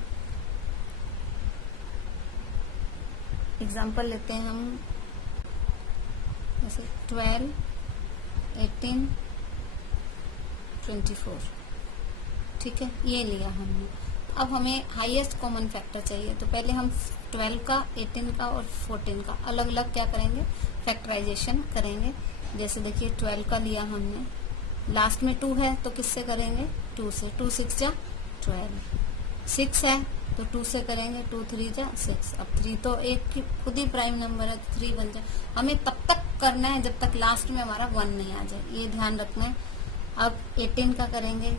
जैसे 12, 18, 24। ठीक है, ये लिया हमने। अब हमें हाईएस्ट कॉमन फैक्टर चाहिए, तो पहले हम 12 का, 18 का और 14 का अलग अलग क्या करेंगे, फैक्टराइजेशन करेंगे। जैसे देखिए 12 का लिया हमने, लास्ट में 2 है तो किससे करेंगे, 2 से। 2 6 जा 12, 6 है तो 2 से करेंगे, 2 3 जा 6। अब 3 तो एक खुद ही प्राइम नंबर है, 3 बन जाए। हमें तब तक करना है जब तक लास्ट में हमारा 1 नहीं आ जाए, ये ध्यान रखना है। अब 18 का करेंगे,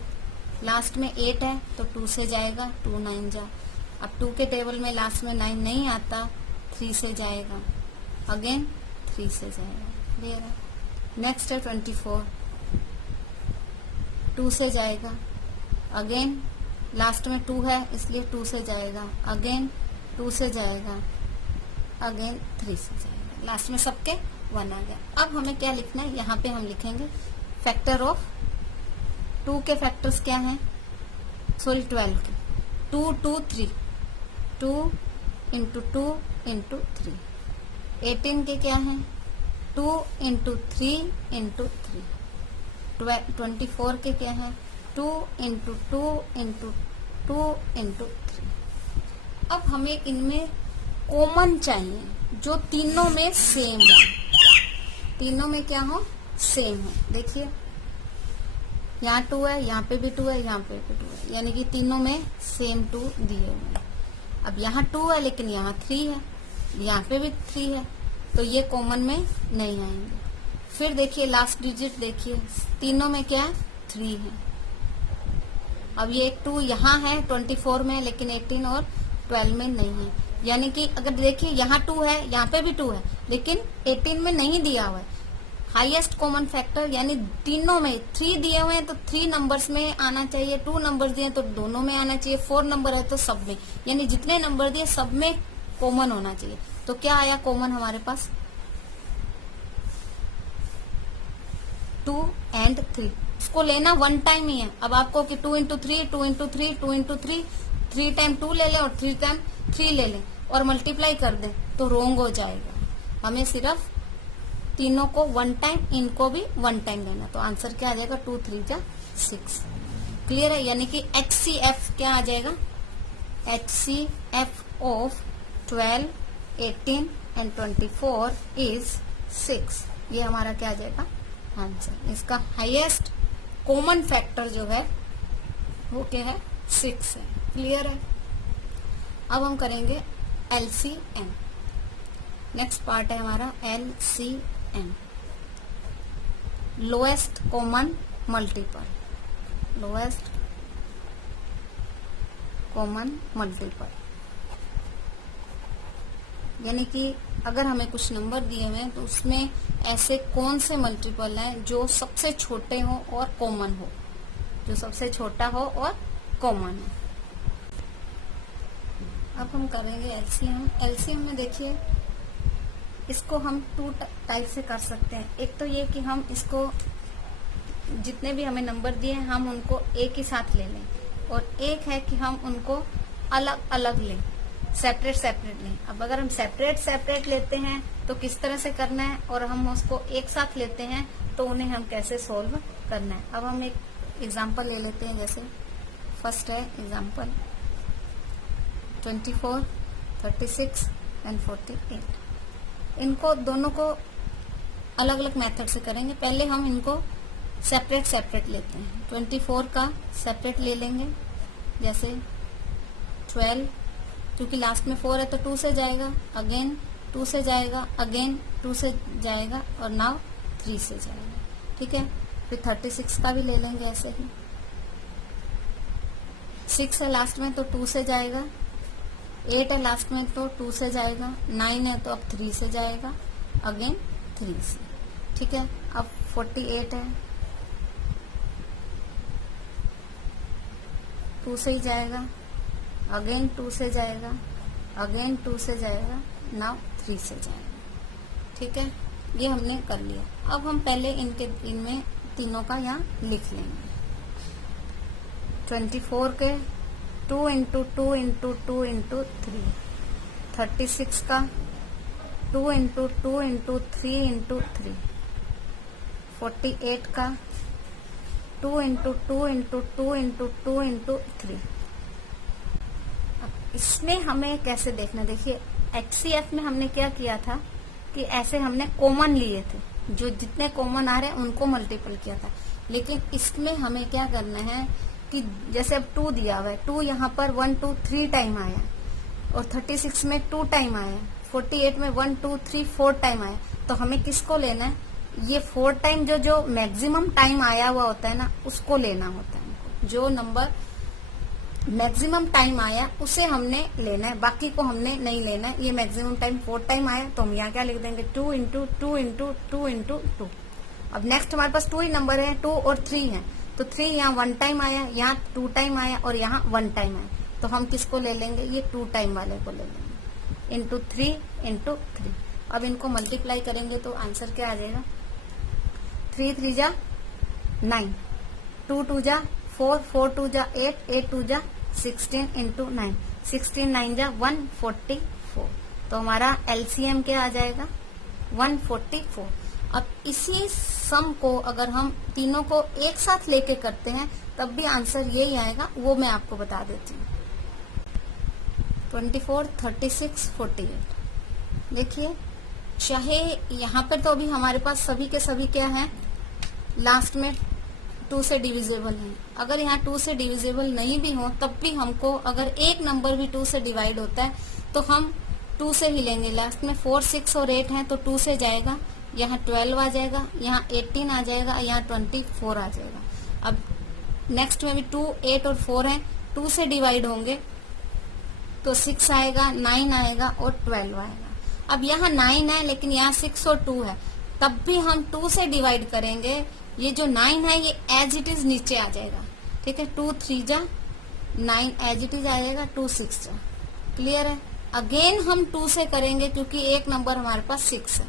लास्ट में 8 है तो 2 से जाएगा, 2 9 जा। अब 2 के टेबल में लास्ट में 9 नहीं आता, 3 से जाएगा, अगेन 3 से जाएगा। क्लियर है। नेक्स्ट है 24, 2 से जाएगा, अगेन लास्ट में 2 है इसलिए 2 से जाएगा, अगेन 2 से जाएगा, अगेन 3 से जाएगा। लास्ट में सबके 1 आ गया। अब हमें क्या लिखना है, यहाँ पे हम लिखेंगे फैक्टर ऑफ 2 के फैक्टर्स क्या हैं, सॉरी 12 के, 2 2 3, 2 × 2 × 3। 18 के क्या हैं, 2 × 3 × 3। 24 के क्या हैं, 2 × 2 × 2 × 3। अब हमें इनमें कॉमन चाहिए जो तीनों में सेम हो, तीनों में क्या हो, सेम हो। देखिए यहाँ 2 है, यहाँ पे भी 2 है, यहाँ पे भी 2 है, यानी कि तीनों में सेम 2 दिए हुए हैं। अब यहाँ 2 है लेकिन यहाँ 3 है, यहाँ पे भी 3 है, तो ये कॉमन में नहीं आएंगे। फिर देखिए लास्ट डिजिट देखिए, तीनों में क्या है, 3 है। अब ये 2 यहाँ है 24 में, लेकिन 18 और 12 में नहीं है। यानी कि अगर देखिए यहाँ 2 है, यहाँ पे भी 2 है, लेकिन 18 में नहीं दिया हुआ है। हाईएस्ट कॉमन फैक्टर यानी तीनों में 3 दिए हुए हैं तो 3 नंबर्स में आना चाहिए, 2 नंबर दिए तो दोनों में आना चाहिए, 4 नंबर है तो सब में, यानी जितने नंबर दिए सब में कॉमन होना चाहिए। तो क्या आया कॉमन हमारे पास, 2 और 3। इसको लेना 1 टाइम ही है। अब आपको कि 2 × 3, 2 × 3, 2 × 3, 3 टाइम 2 ले लें और 3 टाइम 3 ले लें और मल्टीप्लाई कर दें तो रोंग हो जाएगा। हमें सिर्फ तीनों को 1 टाइम, इनको भी 1 टाइम लेना, तो आंसर क्या आ जाएगा 2 3 जा 6। क्लियर है, यानी कि HCF क्या आ जाएगा, HCF ऑफ 12, 18 एंड 24 इज 6। ये हमारा क्या आ जाएगा आंसर। इसका हाईएस्ट कॉमन फैक्टर जो है वो क्या है 6 है। क्लियर है। अब हम करेंगे LCM। नेक्स्ट पार्ट है हमारा LCM, lowest common multiple, lowest common multiple. यानी कि अगर हमें कुछ नंबर दिए हुए हैं तो उसमें ऐसे कौन से मल्टीपल हैं जो सबसे छोटे हो और कॉमन हो, जो सबसे छोटा हो और कॉमन हो। अब हम करेंगे LCM। LCM में देखिए इसको हम 2 टाइप से कर सकते हैं। एक तो ये कि हम इसको जितने भी हमें नंबर दिए हैं हम उनको एक ही साथ ले लें, और एक है कि हम उनको अलग अलग लें, सेपरेट सेपरेट लें। अब अगर हम सेपरेट सेपरेट लेते हैं तो किस तरह से करना है, और हम उसको एक साथ लेते हैं तो उन्हें हम कैसे सोल्व करना है। अब हम एक एग्जांपल ले लेते हैं। जैसे फर्स्ट है एग्जांपल 24, 36 एंड 48। इनको दोनों को अलग अलग मेथड से करेंगे। पहले हम इनको सेपरेट सेपरेट लेते हैं। 24 का सेपरेट ले लेंगे, जैसे 12, क्योंकि लास्ट में 4 है तो 2 से जाएगा, अगेन 2 से जाएगा, अगेन 2 से जाएगा, और नाउ 3 से जाएगा। ठीक है। फिर 36 का भी ले लेंगे ऐसे ही। 6 है लास्ट में तो 2 से जाएगा, 8 है लास्ट में तो 2 से जाएगा, 9 है तो अब 3 से जाएगा, अगेन 3 से। ठीक है। अब 48 है, 2 से ही जाएगा, अगेन 2 से जाएगा, अगेन 2 से जाएगा, नाउ 3 से जाएगा। ठीक है। ये हमने कर लिया। अब हम पहले इनमें तीनों का यहाँ लिख लेंगे। 24 के 2 इंटू 2 इंटू 2 इंटू 3, 36 का 2 इंटू 2 इंटू 3 इंटू 3, 48 का 2 इंटू 2 इंटू 2 इंटू 2 इंटू 3। इसमें हमें कैसे देखना, देखिए HCF में हमने क्या किया था कि ऐसे हमने कॉमन लिए थे, जो जितने कॉमन आ रहे हैं उनको मल्टीपल किया था। लेकिन इसमें हमें क्या करना है कि जैसे अब 2 दिया हुआ है, 2 यहाँ पर 1 2 3 टाइम आया, और 36 में 2 टाइम आया, 48 में 1 2 3 4 टाइम आया, तो हमें किसको लेना है, ये 4 टाइम जो मैक्सिमम टाइम आया हुआ होता है ना, उसको लेना होता है हमको। जो नंबर मैक्सिमम टाइम आया उसे हमने लेना है, बाकी को हमने नहीं लेना है। ये मैक्सिमम टाइम 4 टाइम आया तो हम यहाँ क्या लिख देंगे 2 इंटू 2 इंटू 2 इंटू 2। अब नेक्स्ट हमारे पास 2 ही नंबर है, 2 और 3 है, तो 3 यहाँ 1 टाइम आया, यहाँ 2 टाइम आया, और यहाँ 1 टाइम आया, तो हम किसको ले लेंगे, ये 2 टाइम वाले को ले लेंगे, इंटू 3 इंटू 3। अब इनको मल्टीप्लाई करेंगे तो आंसर क्या आ जाएगा, 3 3 जा 9, 2 2 जा 4, 4 2 जा 8, 8 2 जा 16 इंटू 9, 16 9 जा 144। तो हमारा LCM क्या आ जाएगा 144। अब इसी सम को अगर हम तीनों को एक साथ लेके करते हैं तब भी आंसर यही आएगा, वो मैं आपको बता देती हूँ। 24, 36, 48। देखिए चाहे यहाँ पर तो अभी हमारे पास सभी के सभी क्या है, लास्ट में 2 से डिविजिबल है। अगर यहाँ 2 से डिविजिबल नहीं भी हो तब भी हमको अगर एक नंबर भी 2 से डिवाइड होता है तो हम 2 से ही लेंगे। लास्ट में 4, 6 और 8 है तो 2 से जाएगा, यहाँ 12 आ जाएगा, यहाँ 18 आ जाएगा, यहाँ 24 आ जाएगा। अब नेक्स्ट में भी 2, 8 और 4 है, 2 से डिवाइड होंगे तो 6 आएगा, 9 आएगा और 12 आएगा। अब यहाँ 9 है लेकिन यहाँ 6 और 2 है, तब भी हम 2 से डिवाइड करेंगे, ये जो 9 है ये एज इट इज नीचे आ जाएगा। ठीक है, 2 3 जा 9 एज इट इज आ जाएगा, 2 6 जा। क्लियर है। अगेन हम 2 से करेंगे क्योंकि एक नंबर हमारे पास 6 है,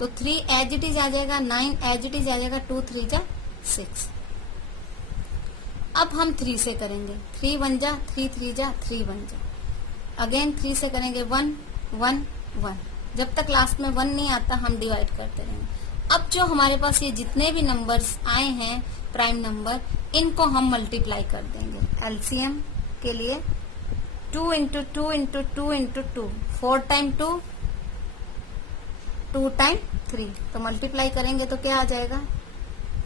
तो 3 एज इट इज आ जाएगा, 9 एज इट इज आ जाएगा, 2 3 जा 6। अब हम 3 से करेंगे, 3 1 जा 3 3 जा 3 1 जा। अगेन 3 से करेंगे 1 1 1, जब तक लास्ट में 1 नहीं आता हम डिवाइड करते रहेंगे। अब जो हमारे पास ये जितने भी नंबर्स आए हैं प्राइम नंबर, इनको हम मल्टीप्लाई कर देंगे। एलसीएम के लिए 2 into 2 into 2 into 2, 4 time 2, 2 time 3, तो मल्टीप्लाई करेंगे तो क्या आ जाएगा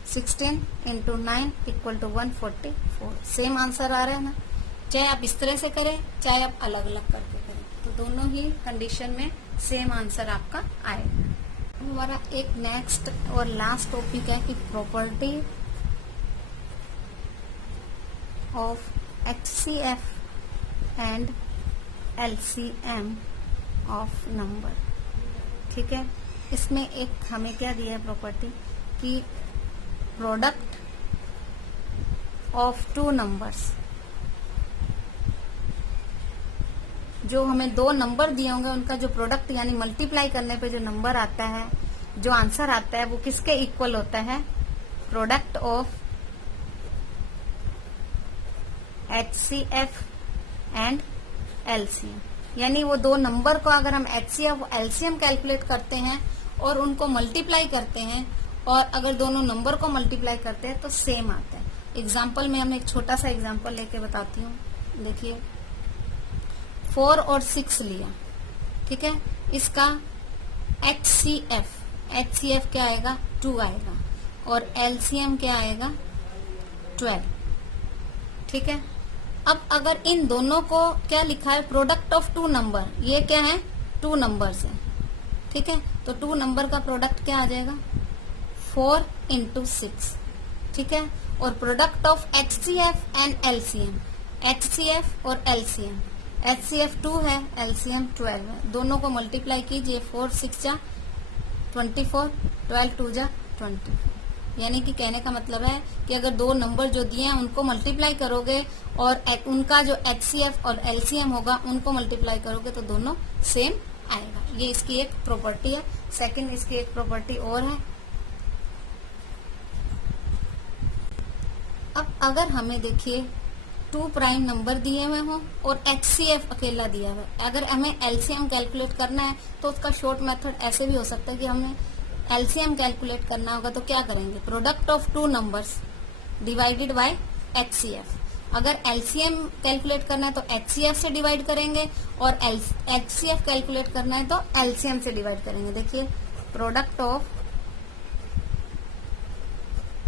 16 into 9 equal to 144। Same answer आ रहा है ना, चाहे आप इस तरह से करें चाहे आप अलग अलग करके करें, तो दोनों ही कंडीशन में सेम आंसर आपका आएगा। हमारा एक नेक्स्ट और लास्ट टॉपिक है कि property of HCF and LCM of number. ठीक है, इसमें एक हमें क्या दिया है प्रॉपर्टी कि प्रोडक्ट ऑफ 2 नंबर्स, जो हमें 2 नंबर दिए होंगे उनका जो प्रोडक्ट यानी मल्टीप्लाई करने पे जो नंबर आता है, जो आंसर आता है, वो किसके इक्वल होता है, product of HCF and LCM। यानी वो 2 नंबर को अगर हम HCF LCM कैलकुलेट करते हैं और उनको मल्टीप्लाई करते हैं, और अगर दोनों नंबर को मल्टीप्लाई करते हैं तो सेम आता है। एग्जाम्पल में हम एक छोटा सा एग्जाम्पल लेके बताती हूँ। देखिए 4 और 6 लिया, ठीक है, इसका HCF क्या आएगा 2 आएगा, और LCM क्या आएगा 12। ठीक है, अब अगर इन दोनों को क्या लिखा है, प्रोडक्ट ऑफ 2 नंबर, ये क्या है 2 नंबर्स है। ठीक है, तो 2 नंबर का प्रोडक्ट क्या आ जाएगा 4 इंटू 6। ठीक है, और product of HCF and LCM, HCF और LCM, HCF 2 है, LCM 12 है, दोनों को मल्टीप्लाई कीजिए, 4 6 जा 24, 12 2 जा 24। यानी कि कहने का मतलब है कि अगर 2 नंबर जो दिए हैं उनको मल्टीप्लाई करोगे और उनका जो HCF और LCM होगा उनको मल्टीप्लाई करोगे तो दोनों सेम आएगा। ये इसकी एक प्रॉपर्टी है। सेकंड, इसकी एक प्रॉपर्टी और है। अब अगर हमें देखिए 2 प्राइम नंबर दिए हुए हों और HCF अकेला दिया हुआ है, अगर हमें LCM कैलकुलेट करना है तो उसका शॉर्ट मेथड ऐसे भी हो सकता है कि हमें LCM कैलकुलेट करना होगा तो क्या करेंगे, product of 2 numbers divided by HCF। अगर LCM कैलकुलेट करना है तो HCF से डिवाइड करेंगे, और HCF कैलकुलेट करना है तो LCM से डिवाइड करेंगे। देखिए प्रोडक्ट ऑफ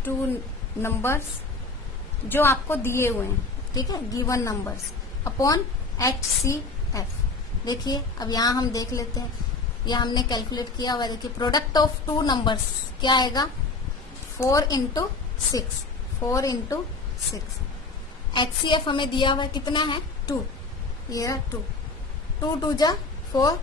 2 नंबर्स जो आपको दिए हुए हैं, ठीक है, गिवन नंबर्स अपॉन HCF। देखिए अब यहाँ हम देख लेते हैं, यह हमने कैलकुलेट किया हुआ है। देखिए प्रोडक्ट ऑफ 2 नंबर्स क्या आएगा 4 इंटू 6, 4 इंटू 6। HCF हमें दिया हुआ है कितना है 2, ये रहा 2, 2 2 जा 4,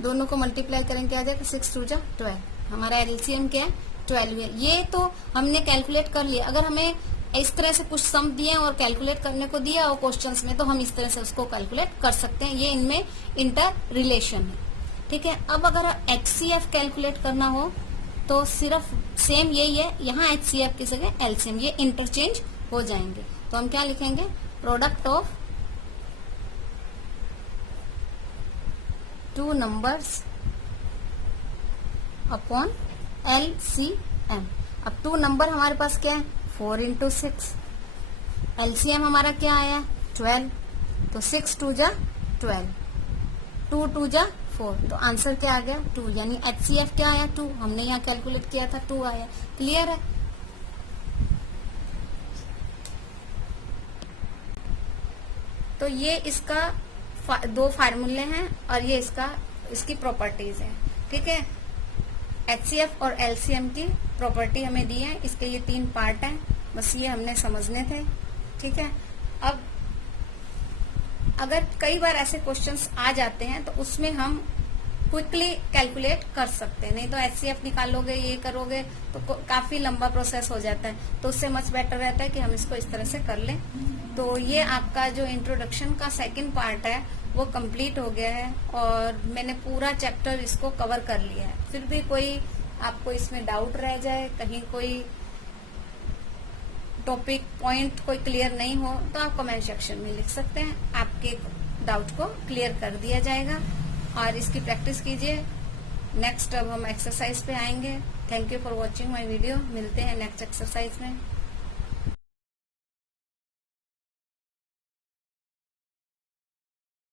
दोनों को मल्टीप्लाई करेंगे क्या आ जाएगा 6 2 जा 12। हमारा LCM क्या है 12 है। ये तो हमने कैलकुलेट कर लिया। अगर हमें इस तरह से कुछ सम दिए और कैलकुलेट करने को दिया हो क्वेश्चंस में तो हम इस तरह से उसको कैलकुलेट कर सकते हैं। ये इनमें इंटर रिलेशन है। ठीक है, अब अगर HCF कैलकुलेट करना हो तो सिर्फ सेम यही है, यहाँ HCF की जगह LCM, ये इंटरचेंज हो जाएंगे। तो हम क्या लिखेंगे, product of 2 numbers upon LCM। अब 2 नंबर हमारे पास क्या है 4 इंटू 6, LCM हमारा क्या आया 12, तो 6 2 जा 12, 2 2 जा 4, तो आंसर क्या आ गया 2। यानी HCF क्या आया 2, हमने यहाँ कैलकुलेट किया था 2 आया। क्लियर है। तो ये इसका 2 फार्मूले हैं और ये इसकी प्रॉपर्टीज है। ठीक है, HCF और LCM की प्रॉपर्टी हमें दी है, इसके ये 3 पार्ट हैं, बस ये हमने समझने थे। ठीक है, अब अगर कई बार ऐसे क्वेश्चंस आ जाते हैं तो उसमें हम क्विकली कैलकुलेट कर सकते हैं, नहीं तो HCF निकालोगे ये करोगे तो काफी लंबा प्रोसेस हो जाता है। तो उससे मच बेटर रहता है कि हम इसको इस तरह से कर लें। तो ये आपका जो इंट्रोडक्शन का सेकंड पार्ट है वो कंप्लीट हो गया है और मैंने पूरा चैप्टर इसको कवर कर लिया है। फिर भी कोई आपको इसमें डाउट रह जाए, कहीं कोई टॉपिक पॉइंट कोई क्लियर नहीं हो तो आप कमेंट सेक्शन में लिख सकते हैं, आपके डाउट को क्लियर कर दिया जाएगा। और इसकी प्रैक्टिस कीजिए नेक्स्ट अब हम एक्सरसाइज पे आएंगे। Thank you for watching my video. मिलते हैं नेक्स्ट एक्सरसाइज में।